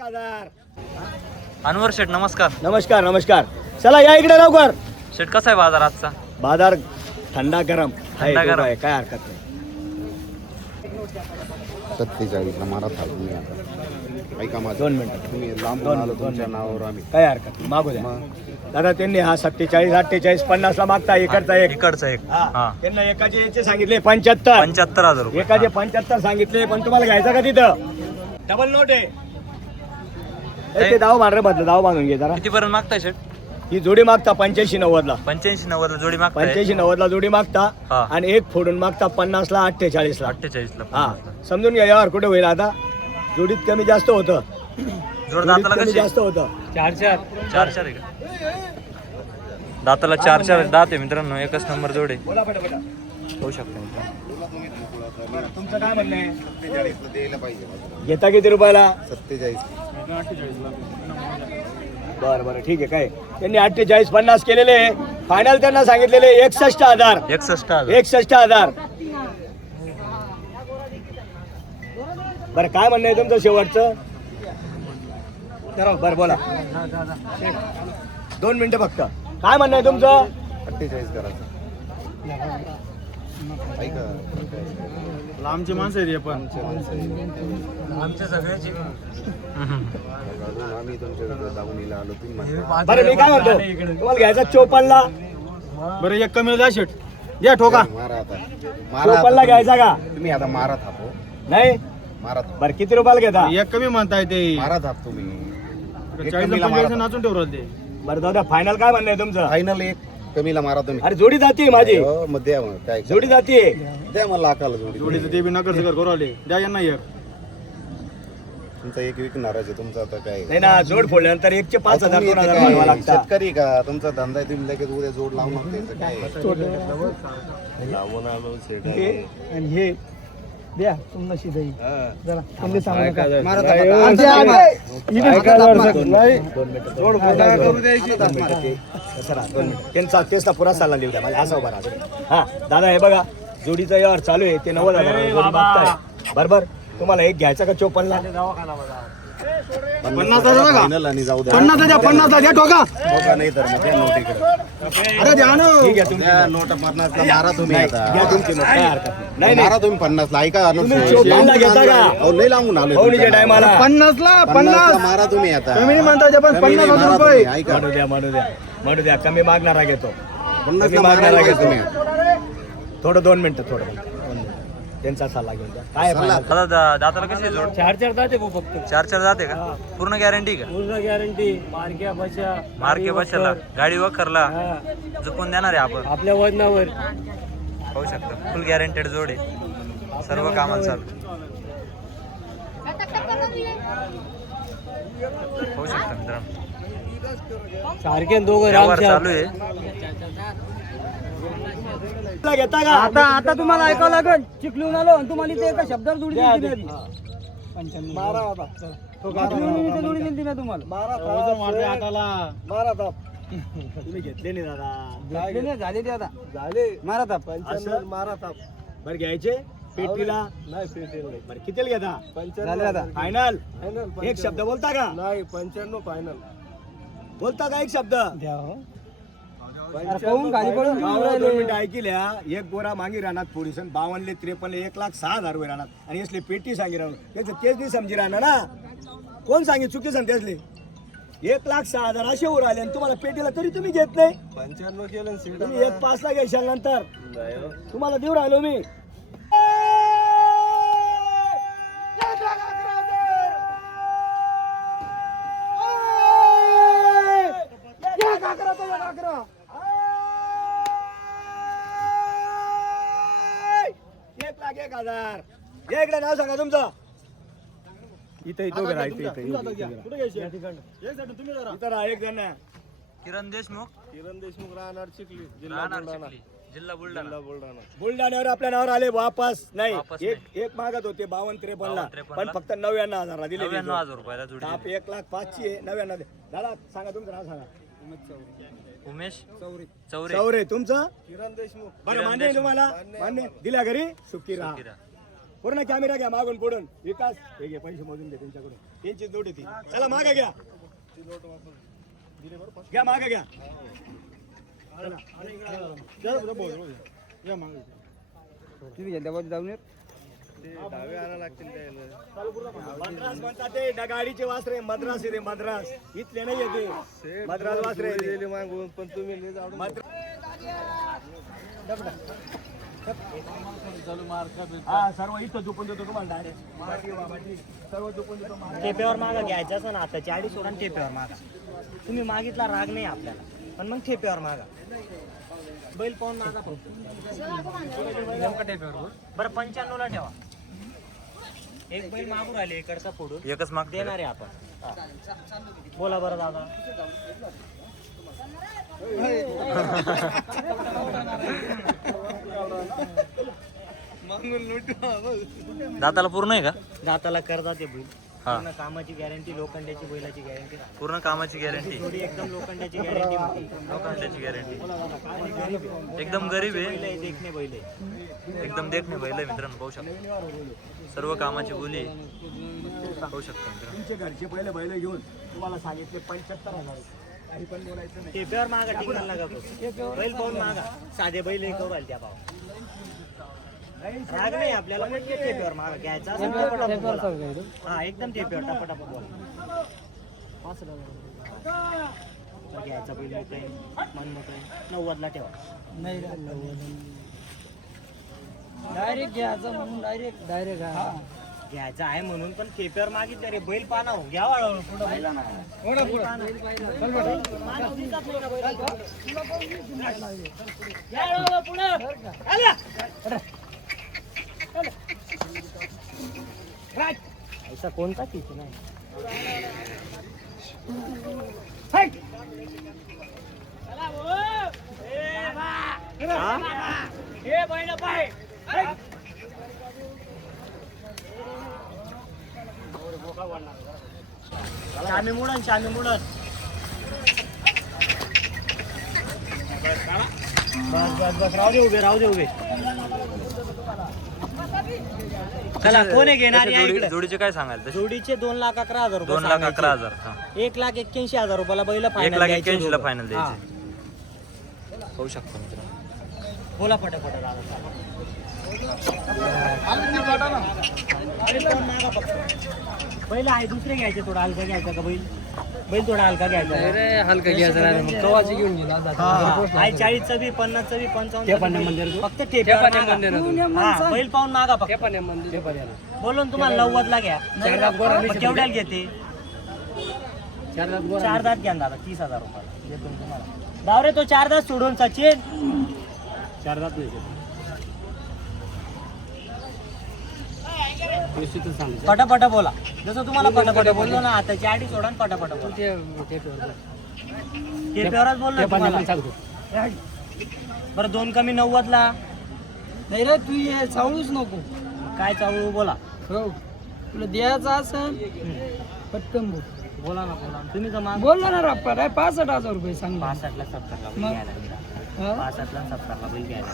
1000. अनवर शेठ नमस्कार. नमस्कार नमस्कार. चला या इकडे लवकर. शेठ कसा आहे बाजार आजचा? बाजार थंडा गरम आहे, थंडा गरम. काय हरकत नाही. 47 ला मारा था तुम्ही आता. ऐका माझं 2 मिनिटं. तुम्ही लांबून आलो तुमच्या नावावर आम्ही. काय हरकत नाही, मागू द्या. दादा त्यांनी हा 47 48 50 ला मागता इकडचा एक. इकडचा एक. हा. हा. त्यांना एकाचे याचे सांगितले 75. 75,000 रुपये. एकाचे 75 सांगितले, पण तुम्हाला घ्यायचा का तिथं? डबल नोट आहे. ते दाव मांडरे बदल दाव बांधून घे जरा. किती पर्यंत मागताय शेठ? ही जोडी मागता 85 90 ला. 85-90 जोडी मागताय. 85 90 ला जोडी मागता. हा. आणि एक फोडून मागता 50 ला 48 ला. 48 ला. हा समजून घ्या यावर कुठे होईल आता. जोडीत कमी जास्त होतं. जोड दाताला कमी कशी? जास्त होतं. 4-4 आहे का? दाताला 4-4 दात आहे मित्रांनो. एकच नंबर जोड आहे. बोला पटा. होऊ शकतो मित्रांनो. तुमचं काय म्हणणं आहे? 47 ला द्यायला पाहिजे. घेता किती रुपयाला? 47. बरं ठीक आहे. काय त्यांनी 48 50 केलेले. फायनल त्यांना सांगितलेले 61,000. 61,000. 61,000. बरं काय म्हणणं आहे तुमचं शेवटचं? बरं बोला. 2 मिनिटं फक्त. काय म्हणणं आहे तुमचं? 48 करायचं. ऐका लांबची माणसं आहेत पण आमच्या सगळ्याची. आम्ही तुमच्या दावणीला आलो तुम्ही म्हणता. बरं मी काय म्हणतो, तुम्हाला घ्यायचा 54 ला. बरं एक कमी द्या शेट द्या ठोका. मारा आता. 54 ला घ्यायचा का? तुम्ही आता मारा थापो. नाही मारा थाप. बरं किती रुपयाला घेता? एक कमी म्हणताय ते मारा थाप तुम्ही. 40-45 नाचून ठेवलं ते. बरं दादा फायनल काय म्हणणं आहे तुमचं? फायनल एक कमीला मारा तुम्ही. अरे जोडी जाती माझी. हो, मग द्या मग काय जोडी जाती. द्या मला लाखाला जोडी. जोडीचं ते बी नकर सकर करू आले द्या यांना एक. तुमचा एक विकणारच आहे तुमचं आता काय. नाही ना, जोड फोडल्यानंतर 1 चे 5,000 तुम्ही 2,000 काय वाढवा लागतात. शेतकरी का तुमचा धंदा आहे तुम्ही लगेच उद्या जोड लावून लागते काय लावून आलो शेट आहे. आणि हे द्या तुम्हाला शिदाई हा. जरा कमी सांगू नका. मारा आणि थाप. ते आम्ही- इथे काय थाप करू मारा. शकतो? नाही. 2 मिनिटं. करू द्यायची. कसं राहा, 2 मिनिटं. त्यांचा तेचला पुरा सल्ला लिहू द्या माझ्या, असा उभा राहा. हा दादा हे बघा जोडीचा व्यवहार चालू आहे. ते 90,000 जोडी मागताय. बरोबर तुम्हाला एक घ्यायचा का 54 ला? 50,000 का? फायनल आणि जाऊ द्या. 50 द्या 50 द्या ठोका. बघा नाही तर मग द्या नोट इकडे. अरे द्या ना. ठीक आहे तुमची द्या नोट 50 ला मारा तुम्ही आता. घ्या तुमची नोट, काय हरकत नाही. मारा तुम्ही 50 ला. ऐका तुम्ही 54 ला घेता का? अहो, लई लांबून आलोय पवनीच्या तुमच्या टायमाला. नावावर. 50 ला 50 ला 50 मारा तुम्ही आता. कमी नाही म्हणताय ते पण कमी नाही 50,000 मारा रुपये. तुम्ही. ऐका म्हणू द्या कमी मागणारा घेतो. 50 कमी ला मागणारा मारा घेतो. तुम्ही. थोडं 2 मिनिटं थोडं त्यांचा सल्ला घेऊन द्या. काय सल्ला. final? दादा दाताला कशी आहे जोड? 4-4 जाते भाऊ फक्त. 4-4 जाते का? पूर्ण गॅरंटी का? पूर्ण गॅरंटी. मार्क्या बशा मार्के बसला गाडी वखरला हा. चुकून देणार आहे आपण. आपल्या वजनावर. पाहू शकता फुल गॅरंटेड जोड आहे. सर्व कामाला चालू. पाहू शकता मित्रांनो सारखे दोघं व्यवहार रामश्याम. चालू आहे. घेता का? आता तुम्हाला ऐकावं लागेल. चिखलून आलो आणि तुम्हाला इथे एका शब्दावर जोडी दिली नाही. 95. मारा बाबा. चिखलून इथे जोडी दिली नाही तुम्हाला. मारा ताप. तुम्ही घेतले नाही दादा. घेतले नाही, झाले ते आता. झाले मारा ताप. असं? मारा ताप. बरं घ्यायचे पेटीला? नाही पेटीला नाही. बरं कितीला घेता? झाले आता. फायनल. एक शब्द बोलता का? नाही 95 फायनल. बोलता का एक शब्द? द्या हो. अरे पाहून खाली पडून घेऊन 2 राहिले. मिनिटं ऐकल्या. एक गोरा मागे राहणार पोलिसन 52 53 1,06,000 रुपये राहणार आणि असले पेटी सांगी राहणार त्याचं तेच नाही समजी राहणार ना. कोण सांगे चुकी सांगते असले 1,06,000 असे वर आले आणि तुम्हाला पेटीला तरी तुम्ही घेत नाही. 95 केलं सीट. तुम्ही 1,05 ला घ्याल नंतर तुम्हाला देऊ राहिलो मी. इकडे नाव सांगा तुमचं. इथं इथं उभे राहा, इथं इथं राहा एक जण. किरण देशमुख राहणार चिखली. राहणार चिखली, जिल्हा बुलढाणा. बुलढाण्यावर आपल्या नावावर आले वापस नाही. वापस एक मागत होते 52-53 ला 52-53 पण फक्त 99,000 ला दिले. 99,000 रुपयाला जोडी आप दिली. 1,05,000 ची 99. दादा सांगा तुमचं नाव सांगा. उमेश चौरे. चौरे तुमचं? किरण देशमुख. बरं मान्य आहे तुम्हाला? मान्य दिल्या घरी सुखी राहा. सुखी राहा. पूर्ण कॅमेरा घ्या मागून पुढून. विकास हे घे पैसे मोजून घे त्यांच्याकडून. त्यांची नोट येते. चला मागे घ्या. घ्या मागे घ्या. तुम्ही घेता बाजू जाऊन मद्रास म्हणतात ते गाडीचे वासरे मद्रास येते मद्रास इथले नाही येते मद्रास वासरे येते. पण तुम्ही हा सर्व इथं झोपून देतो तुम्हाला डायरेक्ट सर्व झोपून देतो. ठेप्यावर मागा घ्यायचा असं ना आता 40 सोडा ठेप्यावर मागा. तुम्ही मागितला राग नाही आपल्याला पण मग ठेप्यावर मागा. बैल पाहून मागा फक्त. बरं 95 ला ठेवा. एक बैल मागून राहिले इकडचा फोडून एकच माग देणार आहे आपण. बोला बरं दादा. दाताला पूर्ण आहे का? दाताला करदा ते बैल. हा. पूर्ण कामाची गॅरंटी लोखंडाची बैलाची गॅरंटी. पूर्ण कामाची गॅरंटी, थोडी एकदम लोखंडाची गॅरंटी होती. लोकांची गॅरंटी. आणि गरीब आहे. एकदम गरीब बैल आहे, आहे, देखणे बैल आहे. एकदम देखणे बैल आहे मित्रांनो. पाहू शकता सर्व कामाची बोली पाहू शकता मित्रांनो. तुमचे घरचे पहिले बैल घेऊन तुम्हाला सांगितले 75,000. काही पण बोलायचं नाही. ठेप्यावर मागा टिकणार नका करू. बैल पाहून मागा. साधे बैल हे करू राहिले त्या भाव. राग नाही आपल्याला पण ते ठेप्यावर मागा घ्यायचा असेल तर पटापट बोला. हा एकदम ठेप्यावर टपाटप बोला. घ्यायचा बैल मोकळे मन मोकळे 90 ला ठेवा. नाही डायरेक्ट घ्यायचं म्हणून डायरेक्ट हा घ्यायचा आहे म्हणून पण ठेप्यावर मागितलं रे. बैल पाना हो घ्या वाळवून पुढं बैल ऐसा कोणता किती नाही. शामी मुडन शामी मुडन. बस बस बस राहू दे उभे राहू दे उभे. चला कोणी घेणार या इकडे. जोडीचे काय सांगाल तसे? जोडीचे 2,11,000 रुपये. 2,11,000. हा. 1,81,000 रुपयाला बैल फायनल. 1,81,000 ला फायनल द्यायचे. पाहू शकता मित्रांनो. बोला पटापट दादा. बैल आहे दुसरे घ्यायचे. थोडा हलका घ्यायचा का बैल? बैल थोडा हलका घ्यायचा. हलका घ्यायचं नाही मग कवाची घेऊन गेला आहे 40चं बी 50चं बी 55 फक्त ठेप्यावर मागा. बैल पाहून मागा फक्त. बोलून तुम्हाला 90 ला घ्या. मग केवढ्याला घेते? 4 दात घ्या दादा 30,000 रुपयाला देतो मी तुम्हाला. दावरे तो 4 दात सोडून सचिन 4 दात नाही. पटापटा बोला जसं तुम्हाला पटापटा बोललो ना. आता 40 सोडा पटापटा बोला. ठेप्यावरच बोललो तुम्हाला. बरं 2 कमी 90 ला. नाही रे तू ये चावळूच नको. काय चालू बोला. हो तुला द्यायचं असेल पटकन बोल. बोला ना बोला. तुम्ही जमा बोलला ना रप्पा रे 65,000 रुपये सांग. 65 ला 70 ला बैल मग? घ्यायला. हा? 65 ला 70 ला बैल घ्यायला.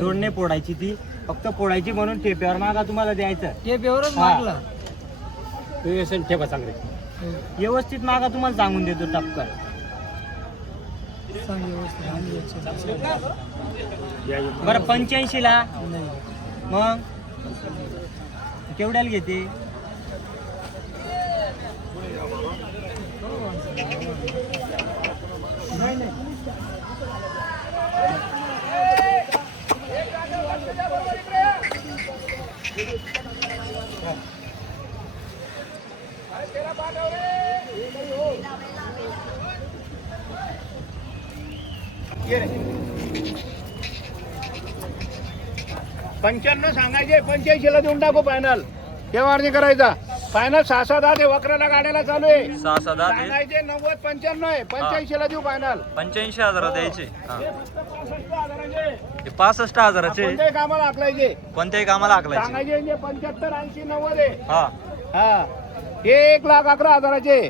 जोडणे पोडायची ती फक्त पोडायची म्हणून ठेप्यावर मागा तुम्हाला द्यायचं. ते बेवरच हा. मागला. ठेपा चांगले व्यवस्थित मागा तुम्हाला सांगून देतो टपकर. सांग व्यवस्थित आणि 160. बरं 85 ला नाही मग केवढ्याला घेते? पंच्याण्णव सांगायचे 85 ला देऊन टाकू फायनल. केव्हा अर्ज करायचा फायनल 6-7 आहे. वक्राला गाड्याला चालू आहे. 6-7 आहे. सांगायचे 90-95 आहे. 85 ला देऊ फायनल. 85,000 द्यायचे. हा. 65,000 हे 65,000चे कोणत्याही कामाला आखलायचे. कोणत्याही कामाला आखलायचे. सांगायचे 75, 80, 90 आहे. हा. हा हे 1,11,000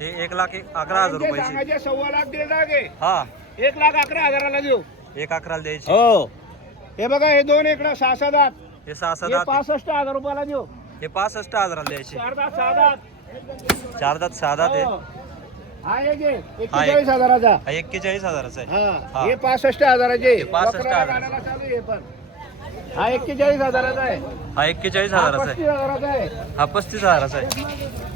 हे 1,11,000 रुपयाचे. सांगायचे 1.25 लाख 1.5 लाख आहे. हा. 1,11,000 देऊ. 1,11,000 द्यायचे. हो हे बघा हे 2 इकडं 6-7 हे 6-7 हे दात आहे. 65,000 रुपयाला देऊ. हे 65,000 द्यायचे. 4 दात 6 दात. 4 दात 6 दात आहे. हो. हा एक आहे, 41,000चा. हा 41,000चा आहे. हा हा. हे 65,000चे. हे 65,000. गाड्याला चालू आहे पण. हा 41,000चा आहे. हा 41,000चा आहे. 35,000चा आहे. हा 35,000चा आहे.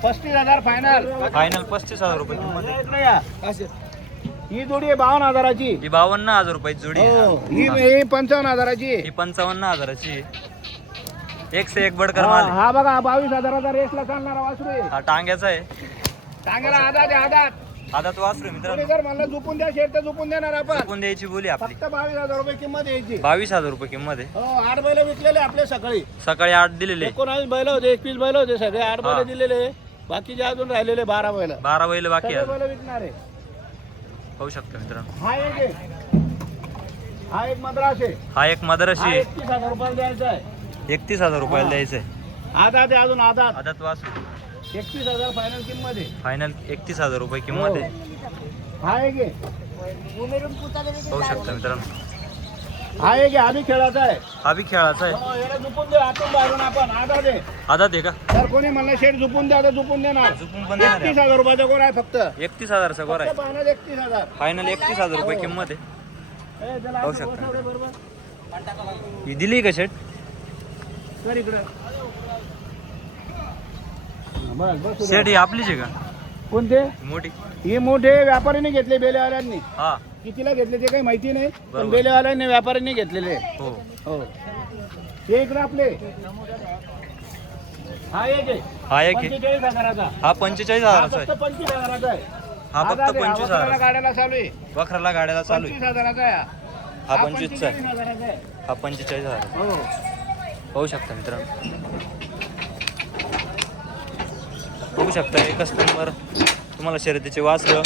35,000 फायनल. फायनल 35,000 रुपये किंमत आहे. इकडे या. ही जोडी आहे 52,000ची. ही 52,000 रुपयाची जोडी आहे. हो. हा. ही 55,000ची. ही 55,000ची आहे. एक से एक बडकर माल आहे. हा बघा 22,000चा रेसला चालणारा वासरू आहे. हा टांग्याचा आहे. टांगेला आदात आहे आदात. आदात वासरू आहे मित्रांनो. कोणी जर म्हणलं झुपून द्या शेड तर झुपून देणार आपण. चुकून द्यायची बोली आपली. फक्त 22,000 रुपये किंमत यायची. 22,000 रुपये किंमत आहे. हो 8 बैल विकलेले आपले सकाळी. सकाळी 8 दिलेले. 19 बैल होते 21 बैल होते सगळे 8 हा. बैल दिलेले. बाकीचे अजून राहिलेले 12 बैल. 12 बैल बाकी सगळे आहे. बैल विकणार आहे. पाहू शकता मित्रांनो. हा एक आहे. हा एक मद्रास आहे. हा एक मदरशी हा आहे. 31,000 रुपयाला द्यायचा आहे. 31,000 रुपयाला हा. द्यायचं आहे. आदात आहे अजून आदात. आदात वासरू 31,000 फायनल किंमत आहे. फायनल 31,000 रुपये किंमत आहे. हा एक आहे. पाहू शकता मित्रांनो. हा एक आहे आम्ही खेळाचा आहे. हा बी खेळाचा आहे. हो, याला झुपून दे आतून बाहेरून आपण आदात आहे. आदात आहे का? जर कोणी म्हणलं शेड झुपून द्या तर झुपून देणार. झुपून पण देणार आहे. 31,000 रुपयाचा गोर आहे फक्त. 31,000चा गोर आहे. फायनल 31,000. फायनल 31,000 रुपये किंमत आहे. ए, त्याला पाहू असं शकता. बसवलं बरोबर. ही दिली का शेट? कर इकडं. बस बस शेट ही आपलीच आहे का कोणते मोठी? हे मोठे व्यापाऱ्यांनी घेतले बेलेवाल्यांनी. हा कितीला घेतले ते काही माहिती नाही पण बरोबर. बेलेवाल्यांनी व्यापाऱ्यांनी घेतलेले. हो. हो हे इकडे आपले. हा एक आहे हा एक आहे. 45,000चा. हा 45,000चा फक्त आहे. 25,000चा आहे. हा फक्त आजाद आहे. 25,000. गाड्याला चालू आहे. वखराला गाड्याला चालू आहे. 25,000चा आहे. हा 25चा आहे. 45,000चा आहे. हा 45,000. हो पाहू शकता मित्रांनो. बघू शकता एकच नंबर तुम्हाला शर्यतीचे वासरं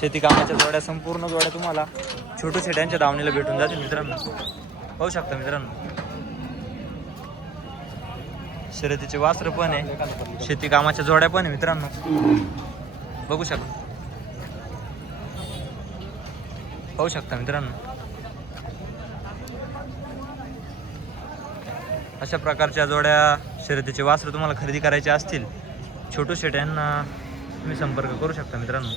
शेती कामाच्या जोड्या संपूर्ण जोड्या तुम्हाला छोटू शेट्यांच्या दावणीला भेटून जातील मित्रांनो. पाहू शकता मित्रांनो. शर्यतीचे वासरं पण आहे शेती कामाच्या जोड्या पण आहे मित्रांनो. बघू शकता. पाहू शकता मित्रांनो. अशा प्रकारच्या जोड्या शर्यतीचे वासरं तुम्हाला खरेदी करायचे असतील छोटू शेट यांना तुम्ही संपर्क करू शकता मित्रांनो.